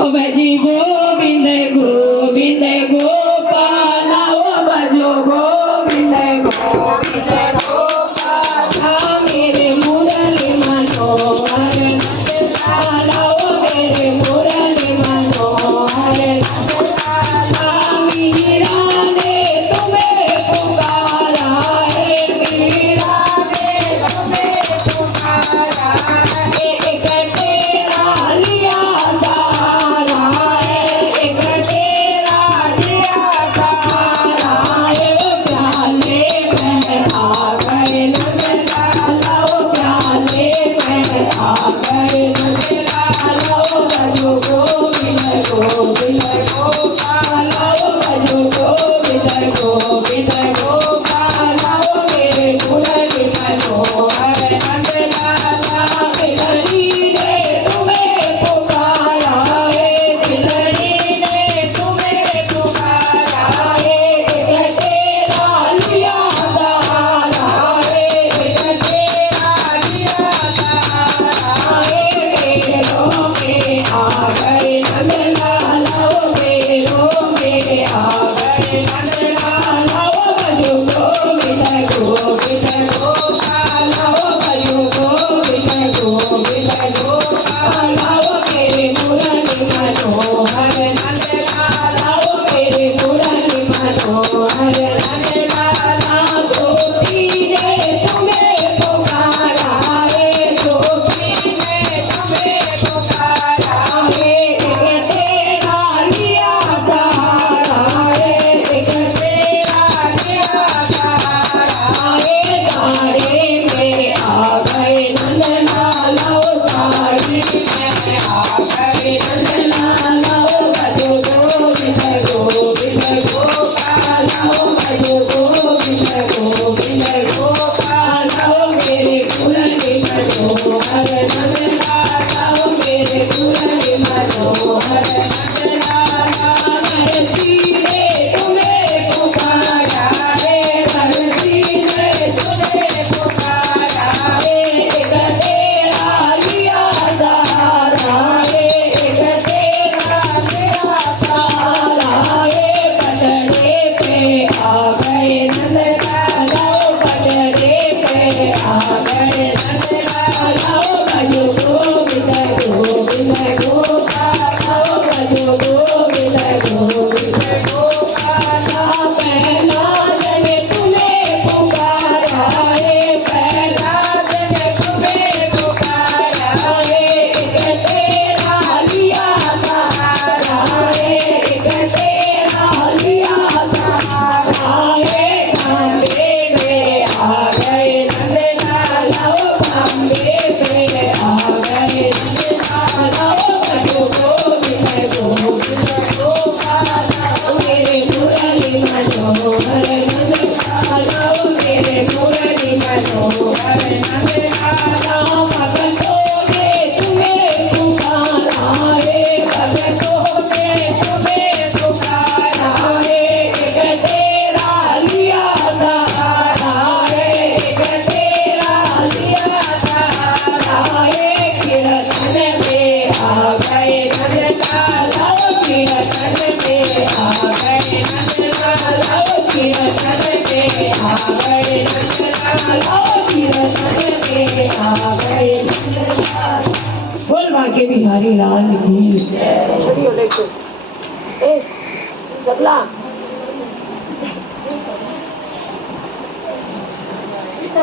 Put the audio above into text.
ओ भजी गोविंद गोविंद गोपाल ओ भजो गोविंद गोविंद गोपाल मेरे मुरली मनोहर लाल ओ मेरे मुरली मनोहर लाल मीरा ने तुम्हें पुकारा है मीरा ने तुम्हें पुकारा एक तेरा लिया तारा एक तेरा लिया तारा प्याले में आ गए नंदलालो प्याले में आ गए नंदलालो भजो गोविंद गोविंद गोपाल भजो गोविंद गोविंद गोपाल मेरे मुरली मनोहर नंदलाला बिलरी ने तुम्हें पुकारा है बिलरी ने तुम्हें पुकारा है एक तेरा लिया तारा है एक तेरा लिया तारा है मेरों में आ गए नंदलाला मेरों में आ गए नंदलाला भजो गोविंद गोविंद गोपाल भजो गोविंद गोविंद गोपाल मेरे मुरली मनोहर नंदलाला मेरे मुरली मनोहर नंदलाला गोपी ने तुम्हें पुकारा है गोपी ने तुम्हें पुकारा है एक तेरा लिया तारा है एक तेरा लिया तारा है गाड़ी में आ गए नंदलाला गाड़ी में आ गए नंदलाला भजो गोविंद गोविंद गोपाल भजो गोविंद गोविंद गोपाल मेरे मुरली मनोहर नंदलाला मेरे मुरली मनोहर नंदलाला धरती ने तुम्हें पुकारा है धरती ने तुम्हें पुकारा है एक तेरा लिया तारा है एक तेरा लिया तारा है पटरे पे आ गए नंदलाला पटरे पे आ गए नंदलाला भजो गोविंद गोविंद गोपाल भजो गोविंद गोविंद गोपाल प्रहलाद ने तुम्हें पुकारा है प्रहलाद ने तुम्हें पुकारा है एक तेरा लिया तारा है एक तेरा लिया तारा है कांबे में आ गए नंदलाला कांबे में आ गए नंदलाला भजो गोविंद गोविंद गोपाल मेरे मुरली मनोहर नंदलाला मेरे मुरली मनोहर नंदलाला भगतों ने तुम्हें पुकारा है भगतों ने तुम्हें पुकारा है एक तेरा लिया तारा है एक तेरा लिया तारा है कीर्तन में आ गए नंदलाला कीर्तन में आ गए नंदलाला कीर्तन में आ गए नंदलाला कीर्तन में आ गए नंदलाला बोल बाके बिहारी लाल की जय ए चपला Ito,